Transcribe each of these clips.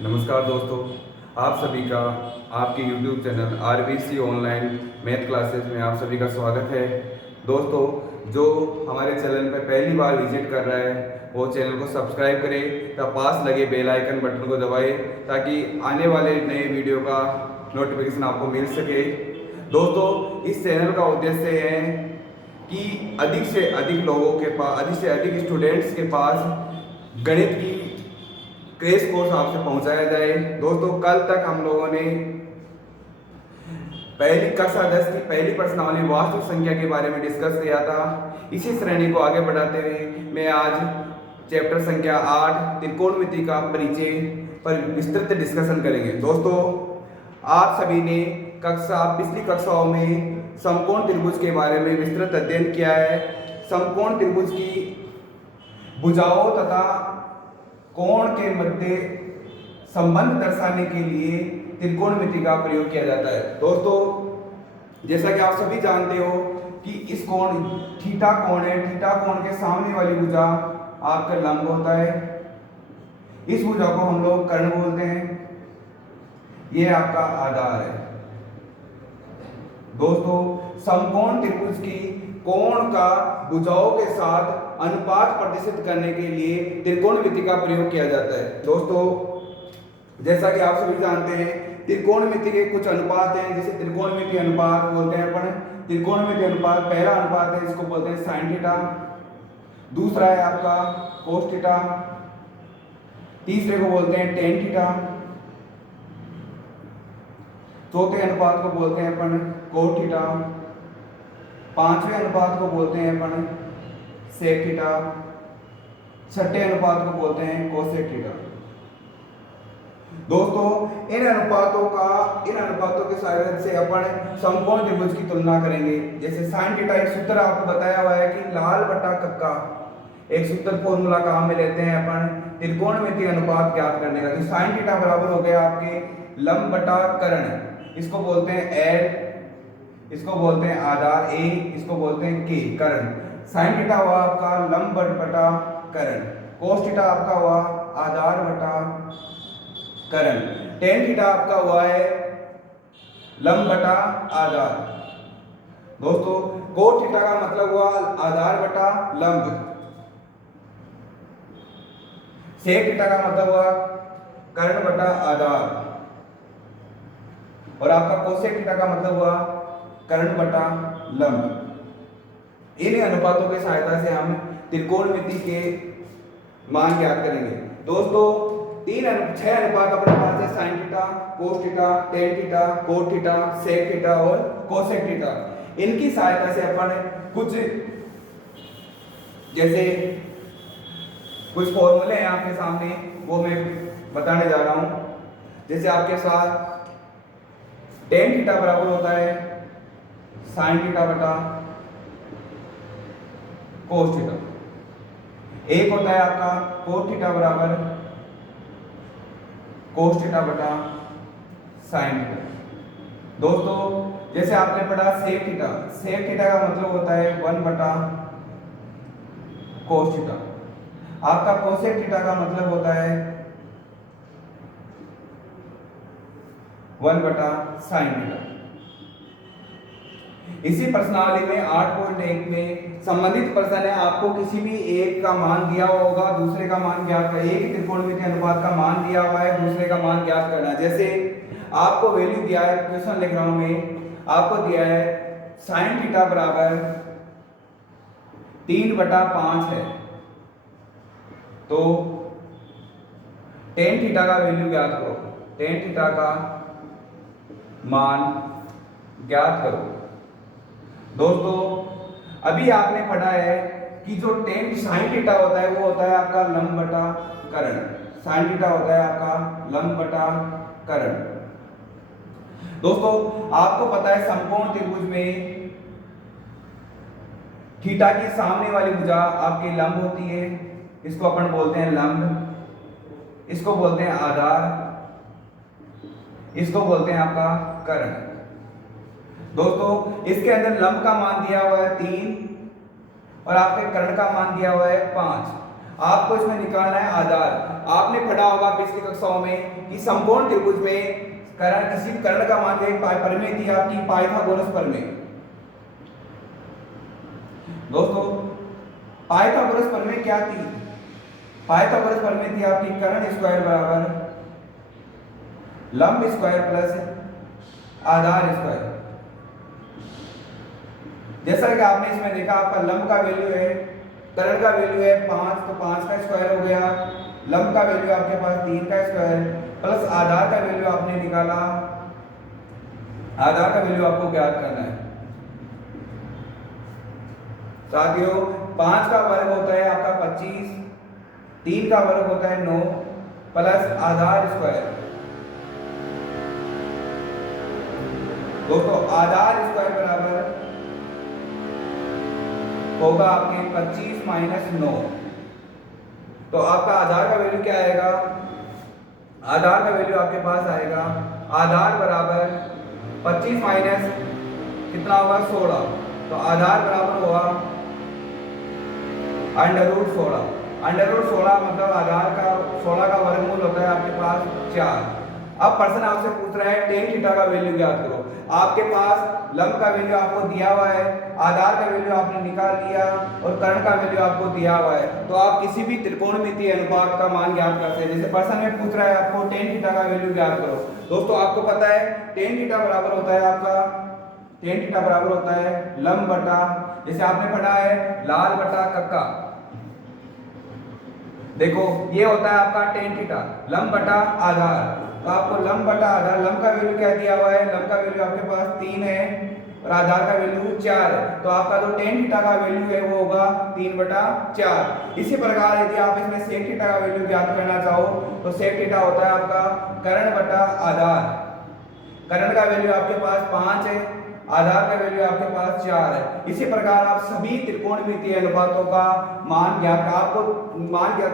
नमस्कार दोस्तों, आप सभी का आपके YouTube channel RBC online math classes में आप सभी का स्वागत है। दोस्तों, जो हमारे चैनल पर पहली बार विजिट कर रहा है वो चैनल को सब्सक्राइब करे तथा पास लगे बेल आइकन बटन को दबाए ताकि आने वाले नए वीडियो का नोटिफिकेशन आपको मिल सके। दोस्तों, इस चैनल का उद्देश्य है कि अधिक से अधिक लोगों के पास, अधिक से अधिक स्टूडेंट्स के पास गणित की क्रैश कोर्स आपसे पहुंचाया जाए। दोस्तों, कल तक हम लोगों ने पहली कक्षा 10 की पहली प्रश्नावली वास्तविक संख्या के बारे में डिस्कस किया था। इसी श्रेणी को आगे बढ़ाते हुए मैं आज चैप्टर संख्या 8 त्रिकोणमिति का परिचय पर विस्तृत डिस्कशन करेंगे। दोस्तों, आप सभी ने पिछली कक्षाओं में समकोण त्रिभुज के बारे में विस्तृत अध्ययन किया है। समकोण त्रिभुज की भुजाओं तथा कोण के मध्य संबंध दर्शाने के लिए त्रिकोणमिति का प्रयोग किया जाता है। दोस्तों, जैसा कि आप सभी जानते हो कि इस कोण थीटा कोण है। थीटा कोण के सामने वाली भुजा आपका लंब होता है। इस भुजा को हम लोग कर्ण बोलते हैं। यह आपका आधार है। दोस्तों, समकोण त्रिभुज की कोण का भुजाओं के साथ अनुपात प्रतिष्ठित करने के लिए त्रिकोणमिति का प्रयोग किया जाता है। दोस्तों, जैसा कि आप सभी जानते हैं त्रिकोणमिति के कुछ अनुपात हैं, जैसे त्रिकोणमिति अनुपात बोलते हैं अपन। त्रिकोणमिति अनुपात पहला अनुपात है, इसको बोलते हैं साइन थीटा। दूसरा है आपका कोस थीटा। तीसरे को बोलते हैं टेन थीटा। चौथे अनुपात को बोलते हैं अपन कोस थीटा। पांचवें अनुपात को बोलते हैं अपन सेक थीटा। छठे अनुपात को बोलते हैं कोसेक थीटा। दोस्तों, इन अनुपातों के सहायता से अपन समकोण त्रिभुज की तुलना करेंगे। जैसे साइन थीटा एक सूत्र आपको बताया हुआ है कि लाल बटा कक्का, एक सूत्र फॉर्मूला काम में लेते हैं अपन त्रिकोणमिति अनुपात ज्ञात करने का। तो साइन थीटा बराबर हो गया आपके लंब बटा कर्ण, इसको बोलते हैं एल, इसको बोलते हैं आधार ए, इसको बोलते हैं के, कर्ण। साइन थीटा हुआ आपका लंब बटा कर्ण। कोस थीटा आपका हुआ आधार बटा कर्ण। टेन थीटा आपका हुआ है लंब बटा आधार। दोस्तों, कोस थीटा का मतलब हुआ आधार बटा लंब। सेक थीटा का मतलब हुआ कर्ण बटा आधार। और आपका कोसेक थीटा का मतलब हुआ कर्ण बटा लंब। इन अनुपातों के सहायता से हम त्रिकोणमिति के मान ज्ञात करेंगे। दोस्तों, 6 अनुपात अपने पास है, sine theta, cos theta, tan theta, cos theta, sec theta और कोसेक थीटा। इनकी सहायता से अपन कुछ फॉर्मूले हैं आपके सामने, वो मैं बताने जा रहा हूं। जैसे आपके साथ टेन थीटा बराबर होता है साइन थीटा बटा कोस थीटा। एक होता है आपका कोस थीटा बराबर कोस थीटा बटा साइन थीटा। दोस्तों, जैसे आपने पढ़ा सेक थीटा, सेक थीटा का मतलब होता है 1 बटा कोस थीटा। आपका कोसेक थीटा का मतलब होता है 1 बटा साइन थीटा। इसी प्रश्नावली में 8.1 में संबंधित प्रश्न है, आपको किसी भी एक का मान दिया होगा, दूसरे का मान ज्ञात करना। एक त्रिकोणमिति अनुपात का मान दिया हुआ है, दूसरे का मान ज्ञात करना। जैसे आपको वैल्यू दिया है, क्वेश्चन लिख रहा हूं मैं, आपको दिया है साइन थीटा बराबर 3/5 है, तो टेन थीटा का वैल्यू ज्ञात करो। टेन थीटा का मान ज्ञात करो। दोस्तों, अभी आपने पढ़ा है कि जो टेन साइन थीटा होता है वो होता है आपका लंब बटा कर्ण। साइन थीटा होता है आपका लंब बटा कर्ण। दोस्तों, आपको पता है समकोण त्रिभुज में थीटा की सामने वाली भुजा आपकी लंब होती है, इसको अपन बोलते हैं लंब, इसको बोलते हैं आधार, इसको बोलते हैं आपका कर्ण। दोस्तों, इसके अंदर लंब का मान दिया हुआ है 3 और आपके कर्ण का मान दिया हुआ है 5। आपको इसमें निकालना है आधार। आपने पढ़ा होगा पिछली कक्षाओं में कि समकोण त्रिभुज में कर्ण, किसी कर्ण का मान एक परिमेय थी आपकी पाइथागोरस प्रमेय। दोस्तों पाइथागोरस प्रमेय क्या थी? पाइथागोरस प्रमेय थी आपकी कर्ण स्क्वायर बराबर लंब स्क्वायर प्लस आधार स्क्वायर। जैसा कि आपने इसमें देखा, आपका लंब का वैल्यू है, कर्ण का वैल्यू है 5, तो 5 का स्क्वायर हो गया, लंब का वैल्यू आपके पास 3 का स्क्वायर प्लस आधार का वैल्यू आपने निकाला। आधार का वैल्यू आपको ज्ञात करना है साथियों। 5 का वर्ग होता है आपका 25, 3 का वर्ग होता है 9 प्लस आधार स्क्वायर। दोस्तों आधार स्क्वायर बराबर होगा आपके 25 माइनस 9। तो आपका आधार का वैल्यू क्या आएगा? आधार का वैल्यू आपके पास आएगा, आधार बराबर 25 माइनस कितना होगा 16, तो आधार बराबर होगा √16। √16 मतलब आधार का 16 का वर्गमूल होता है आपके पास 4। अब प्रश्न आपसे पूछ रहा है टेन थीटा का वैल्यू ज्ञात करो। आपके पास लंब का वैल्यू आपको दिया हुआ है, आधार का वैल्यू आपने निकाल लिया और कर्ण का वैल्यू आपको दिया हुआ है, तो आप किसी भी त्रिकोणमितीय अनुपात का मान ज्ञात कर सकते हैं। जैसे प्रश्न में पूछ रहा है आपको टेन थीटा का वैल्यू ज्ञात करो। दोस्तों आपको पता है टेन थीटा बराबर होता है आपका, टेन थीटा बराबर होता है लंब बटा, जैसे आपने पढ़ा है लाल बटा कक्का। देखो ये होता है आपका टेन थीटा, लंब बटा आधार। तो आपको लंब बटा आधार, लंब का वैल्यू क्या दिया हुआ है? लंब का वैल्यू आपके पास 3 है और आधार का वैल्यू 4 है, तो आपका जो टेन थीटा का वैल्यू है वो होगा 3/4। इसी प्रकार यदि आप इसमें सेक थीटा का वैल्यू ज्ञात करना चाहो तो सेक थीटा होता है आपका कर्ण बटा आधार। कर्ण का वैल्यू आपके पास 5 है, आधार का वैल्यू आपके पास 4 है। इसी प्रकार आप सभी त्रिकोणमितीय अनुपातों का मान ज्ञात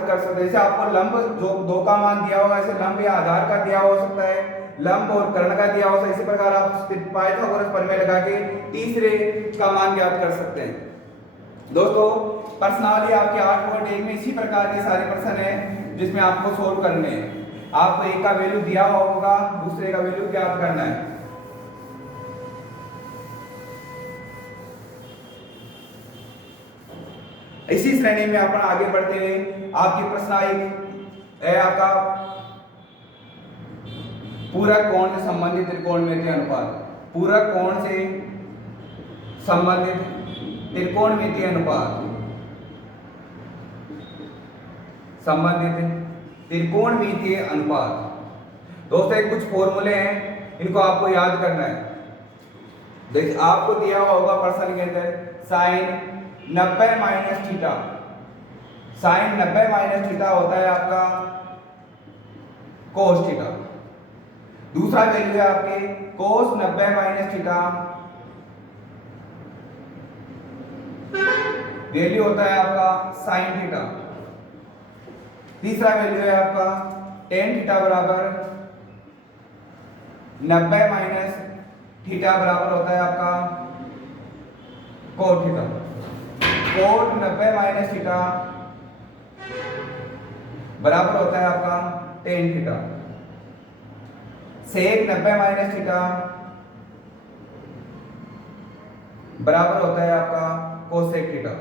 कर सकते हैं। जैसे आपको लंब जो 2 का मान दिया होगा, ऐसे लंब या आधार का दिया हो सकता है, लंब और कर्ण का दिया हो सकता है। इसी प्रकार आप पाइथागोरस प्रमेय लगा के तीसरे का मान ज्ञात कर सकते हैं। दोस्तों प्रश्नावली आपके 8.1 में इसी प्रकार के सारे प्रश्न हैं जिसमें आपको सोल्व करने हैं। आपको एक का वैल्यू दिया होगा, दूसरे का वैल्यू ज्ञात करना है। इसी श्रेणी में अपन आगे बढ़ते हुए आपकी प्रश्नावली है आपका पूरक कोण से संबंधित त्रिकोणमितीय अनुपात। पूरक कोण से संबंधित त्रिकोणमितीय अनुपात, संबंधित त्रिकोणमितीय अनुपात। दोस्तों कुछ फॉर्मूले हैं, इनको आपको याद करना है। देखिए आपको दिया हुआ होगा प्रश्न के अंदर sine 90 minus theta. Sine 90 minus theta होता है आपका कोस थीटा। दूसरा वैल्यू है आपके कोस 90 माइनस थीटा, वैल्यू होता है आपका साइन थीटा। तीसरा वैल्यू है आपका टेन थीटा बराबर 90 माइनस थीटा बराबर होता है आपका cot theta. Cot 90 minus theta बराबर होता है आपका tan theta. Sec 90 minus theta बराबर होता है आपका cosec theta.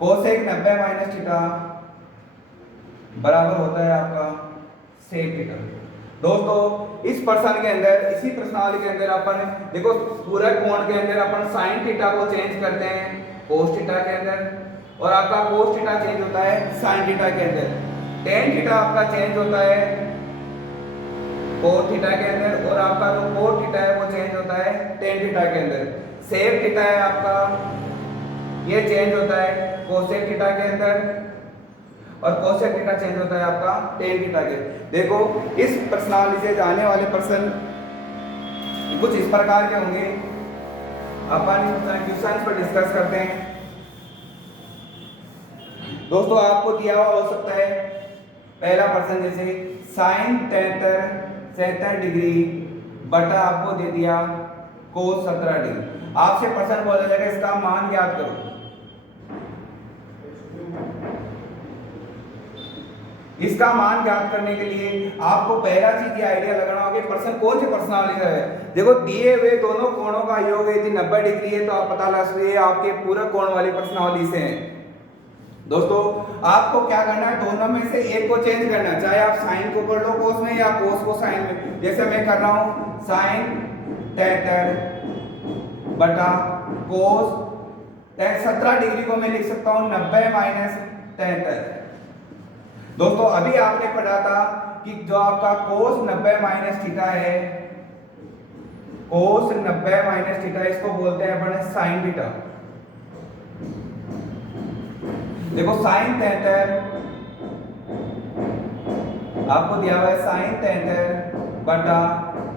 Cosec 90 minus theta बराबर होता है आपका सेक थीटा। दोस्तों इस प्रश्न के अंदर, इसी प्रश्नावली के अंदर अपन देखो पूरक कोण के अंदर अपन साइन थीटा को चेंज करते हैं कोस थीटा के अंदर, और आपका कोस थीटा चेंज होता है साइन थीटा के अंदर। टेन थीटा आपका चेंज होता है कोस थीटा के अंदर, और आपका जो कोस थीटा है वो चेंज होता है टेन थीटा के अंदर। सेक थीटा है आपका, ये चेंज होता है कोसेक थीटा के अंदर, और कोसेक थीटा चेंज होता है आपका टेन थीटा के। देखो इस प्रश्नावली से जाने वाले प्रश्न कुछ इस प्रकार के होंगे, अपन क्वेश्चन पर डिस्कस करते हैं। दोस्तों आपको दिया हुआ हो सकता है पहला प्रश्न, जैसे साइन 73 डिग्री बटा आपको दे दिया कोस 17 डिग्री। आपसे प्रश्न बोला जाएगा इसका मान ज्ञात करो। इसका मान ज्ञात करने के लिए आपको पहला चीज ये आइडिया लगाना होगा कि पर्सन कौन सी पर्सनालिटी का है। देखो दिए हुए दोनों कोणों का योग यदि 90 डिग्री है तो आप पता लगा सकते आपके पूरक कोण वाली पर्सनालिटी से हैं। दोस्तों आपको क्या करना है, दोनों में से एक को चेंज करना है, चाहे आप साइन को पढ़ लो कोस में या कोस को साइन में। जैसे मैं कर रहा हूं साइन 73 बटा कोस 17 डिग्री को मैं लिख सकता हूं 90 माइनस 73। दोस्तों अभी आपने पढ़ा था कि जो आपका कोस 90 माइनस थीटा है, कोस 90 माइनस थीटा इसको बोलते हैं अपन साइन थीटा। देखो साइन 73 आपको दिया हुआ है साइन 73 बटा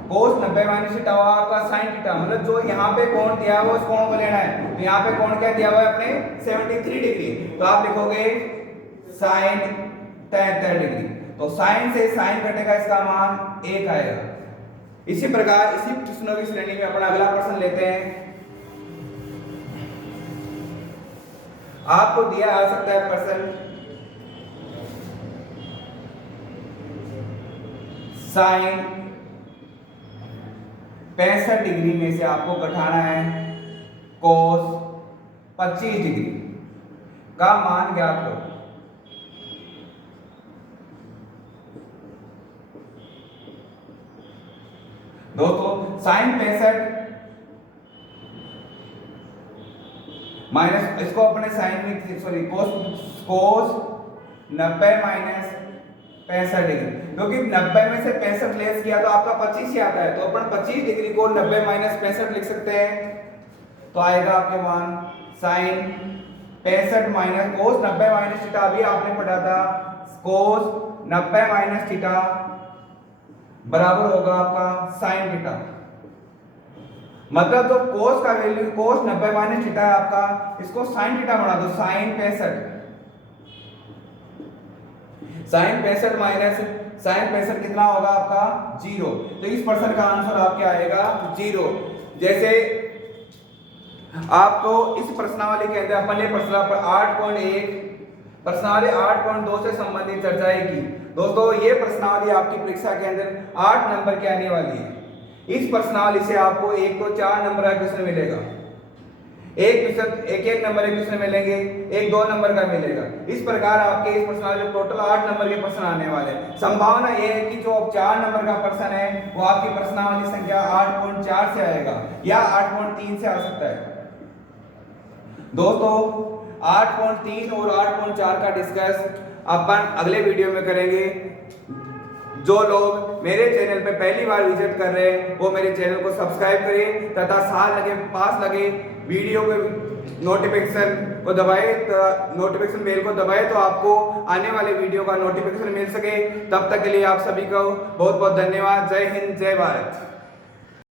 कोस 90 माइनस थीटा हुआ आपका साइन थीटा, मतलब जो यहाँ पे कोण दिया हुआ है उस कोण को लेना है। तो यहाँ पे कोण क्या दिया हुआ है अपने 73 डिग्री, तो आप लिखोगे साइन 73 डिग्री। तो साइन से साइन घटेगा, इसका मान 1 आएगा। इसी प्रकार इसी प्रश्नों की श्रेणी में अपना अगला प्रश्न लेते हैं। आपको दिया आ सकता है प्रश्न साइन 65 डिग्री में से आपको घटाना है कोस 25 डिग्री का मान ज्ञात करो। दोस्तों साइन 65 माइनस इसको अपने साइन में सॉरी कोस 90 माइनस 65 डिग्री, क्योंकि 90 में से 65 लेस किया तो आपका 25 ही आता है, तो अपन 25 डिग्री को 90 माइनस 65 लिख सकते हैं। तो आएगा आपके मान sine 65 minus cos 90 minus theta. अभी आपने पढ़ा था कोस 90 माइनस थीटा बराबर होगा आपका साइन थीटा। मतलब जो कोस का वैल्यू कोस 90 माइनस थीटा है आपका, इसको साइन थीटा बना दो, साइन 65 साइन 65 माइनस साइन 65 कितना होगा आपका 0। तो इस प्रश्न का आंसर आपके आएगा 0। जैसे आपको इस प्रश्नावली के अंदर अपन ने प्रश्न 8.1 प्रश्नावली 8.2 से संबंधित चर्चाएं की। दोस्तों ये प्रश्नावली आपकी परीक्षा के अंदर 8 नंबर की आने वाली है। इस प्रश्नावली से आपको 1 तो 4 नंबर का क्वेश्चन मिलेगा, एक नंबर के क्वेश्चन मिलेंगे, 1-2 नंबर का मिलेगा। इस प्रकार आपके इस प्रश्नावली में टोटल 8 नंबर के प्रश्न आने वाले हैं। संभावना यह है कि जो 4 नंबर का प्रश्न है वो आपकी प्रश्नावली संख्या 8.4 से आएगा या 8.3 से आ सकता है। दोस्तों 8.3 और 8.4 का डिस्कस अपन अगले वीडियो में करेंगे। जो लोग मेरे चैनल पे पहली बार विजिट कर रहे हैं वो मेरे चैनल को सब्सक्राइब करें तथा पास लगे वीडियो के नोटिफिकेशन को दबाए, नोटिफिकेशन बेल को दबाए तो आपको आने वाले वीडियो का नोटिफिकेशन मिल सके। तब तक के लिए आप सभी को बहुत बहुत धन्यवाद। जय हिंद, जय भारत।